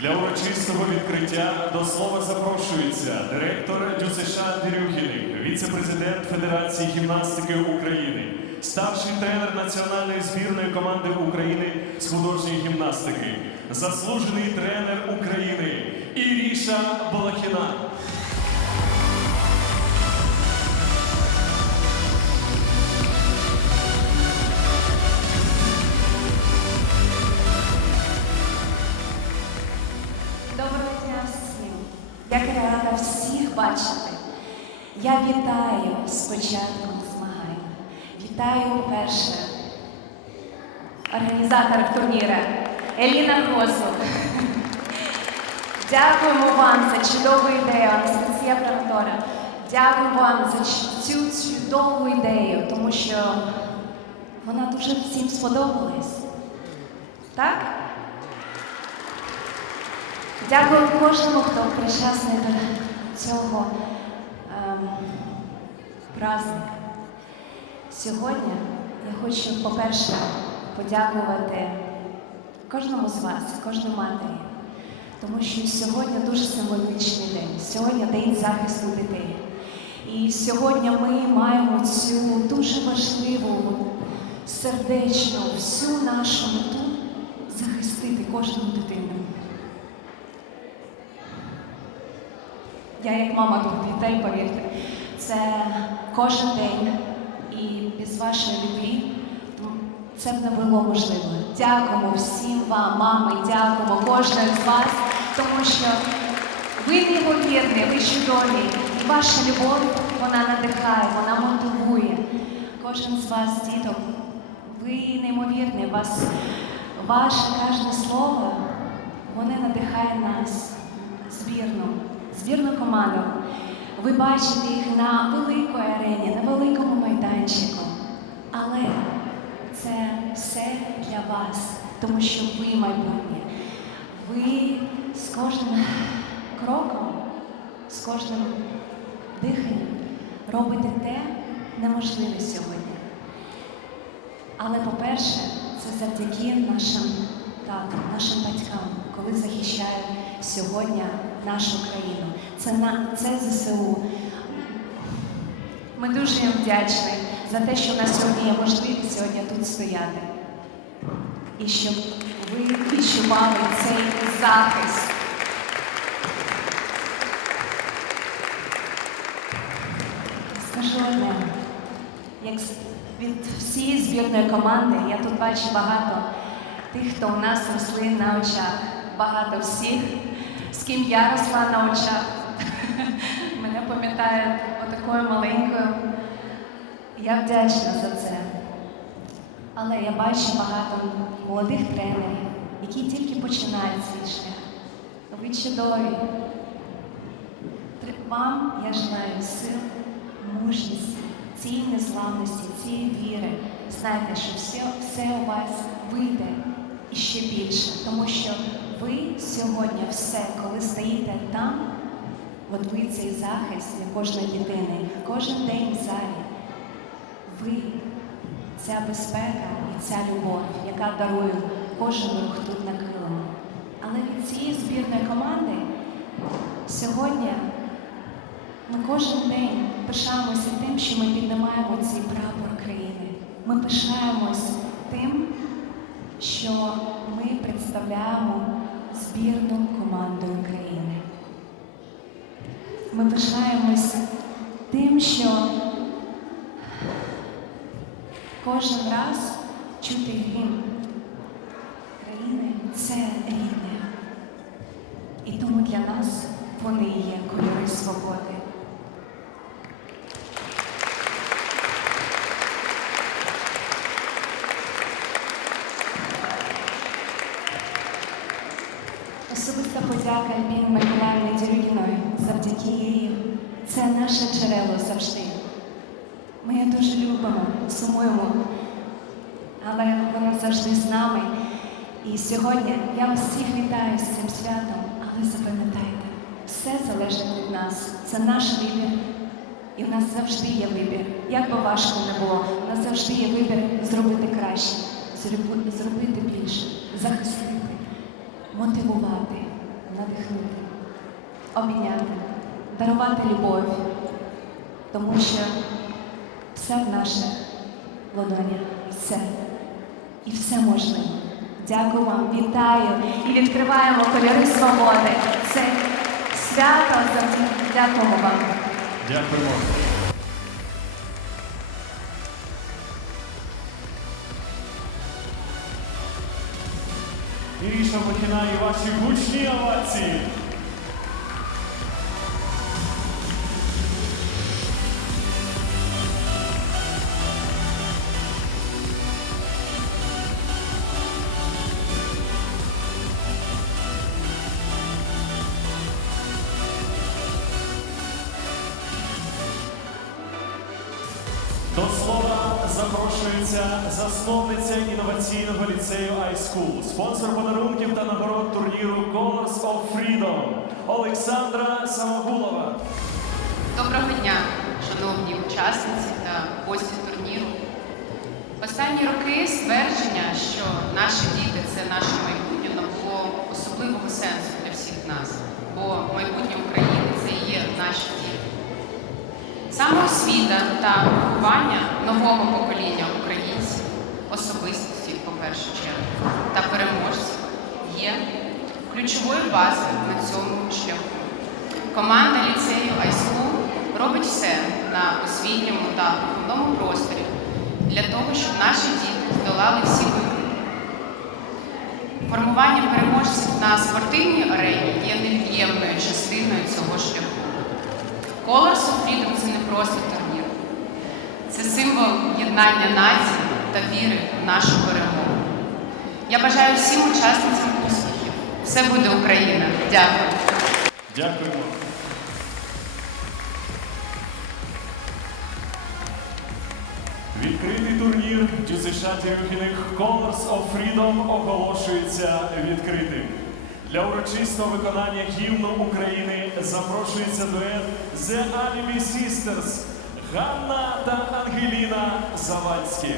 Для урочистого відкриття до слова запрошується директор ДЮСШ Дерюгіний, віце-президент Федерації гімнастики України, старший тренер національної збірної команди України з художньої гімнастики, заслужений тренер України Іріша Балахіна. Вітаю з початком змагань. Вітаю перше організаторів турніру Еліна Козук. Дякуємо вам за чудову ідею, Анастасія Правтора. Дякую вам за цю чудову ідею, тому що вона дуже всім сподобалась. Так? Дякую кожному, хто причасний до цього праздника. Сьогодні я хочу, по-перше, подякувати кожному з вас, кожній матері, тому що сьогодні дуже символічний день. Сьогодні день захисту дітей. І сьогодні ми маємо цю дуже важливу, сердечну, всю нашу мету захистити кожну дитину. Я як мама двох дітей, повірте, це кожен день і без вашої любві це б не було можливо. Дякуємо всім вам, мами, дякуємо кожній з вас, тому що ви неймовірні, ви чудові, і ваша любов вона надихає, вона мотивує. Кожен з вас, діток, ви неймовірні, вас, ваше кожне слово, воно надихає нас, збірну, збірну команду. Ви бачите їх на великій арені, на великому майданчику. Але це все для вас, тому що ви майбутнє. Ви з кожним кроком, з кожним диханням робите те неможливе сьогодні. Але, по-перше, це завдяки нашим татам, нашим батькам, коли захищають сьогодні нашу країну. Це на це ЗСУ. Ми дуже їм вдячні за те, що в нас сьогодні є можливість сьогодні тут стояти. І щоб ви відчували цей захист. Скажу одне, як від всієї збірної команди, я тут бачу багато тих, хто у нас росли на очах. Багато всіх, ким я росла на очах. Мене пам'ятають отакою маленькою. Я вдячна за це. Але я бачу багато молодих тренерів, які тільки починають свій шлях. Ви чудові. Вам я желаю сил, мужності, цієї незламності, цієї віри. Знайте, що все, все у вас вийде і ще більше, тому що ви сьогодні все, коли стоїте там, от ви цей захист для кожної дитини, кожен день в залі. Ви ця безпека і ця любов, яка дарує кожен рух тут на крилому. Але від цієї збірної команди сьогодні ми кожен день пишаємося тим, що ми піднімаємо цей прапор країни. Ми пишаємось тим, що ми представляємо збірну команду України. Ми пишаємось тим, що кожен раз чути гімн країни це рідне. І тому для нас вони є кольори свободи. Це наше джерело завжди. Ми її дуже любимо, сумуємо, але вона завжди з нами. І сьогодні я вас всіх вітаю з цим святом, але запам'ятайте, все залежить від нас. Це наш вибір. І в нас завжди є вибір. Як би важко не було, у нас завжди є вибір зробити краще, зробити більше, захистити, мотивувати, надихнути, обійняти, дарувати любов, тому що все в наших ладонях, все. І все можливо. Дякую вам, вітаю і відкриваємо кольори свободи. Це свято. Дякуємо вам. Дякуємо. Іріша починає ваші гучні овації. До слова запрошується засновниця інноваційного ліцею iSchool, спонсор подарунків та нагород турніру Colors of Freedom Олександра Самогулова. Доброго дня, шановні учасниці та гості турніру. Останні роки ствердження, що наші діти це наше майбутнє, набуло особливого сенсу для всіх нас, бо майбутнє України це і є наші діти. Саме освіта та виховання нового покоління українців, особистості, по першу чергу, та переможців є ключовою базою на цьому шляху. Команда ліцею iSchool робить все на освітньому та духовному просторі для того, щоб наші діти здолали всі виклики. Формування переможців на спортивній арені є невід'ємною частиною цього шляху. Colors of Freedom – це не просто турнір, це символ єднання нації та віри в нашу перемогу. Я бажаю всім учасницям успіхів. Все буде Україна. Дякую. Дякуємо. Відкритий турнір ДЮСШ Тірюхіних Colors of Freedom оголошується відкритим. Для урочистого виконання гімну України запрошується дует The Alibi Sisters Ганна та Ангеліна Завадські.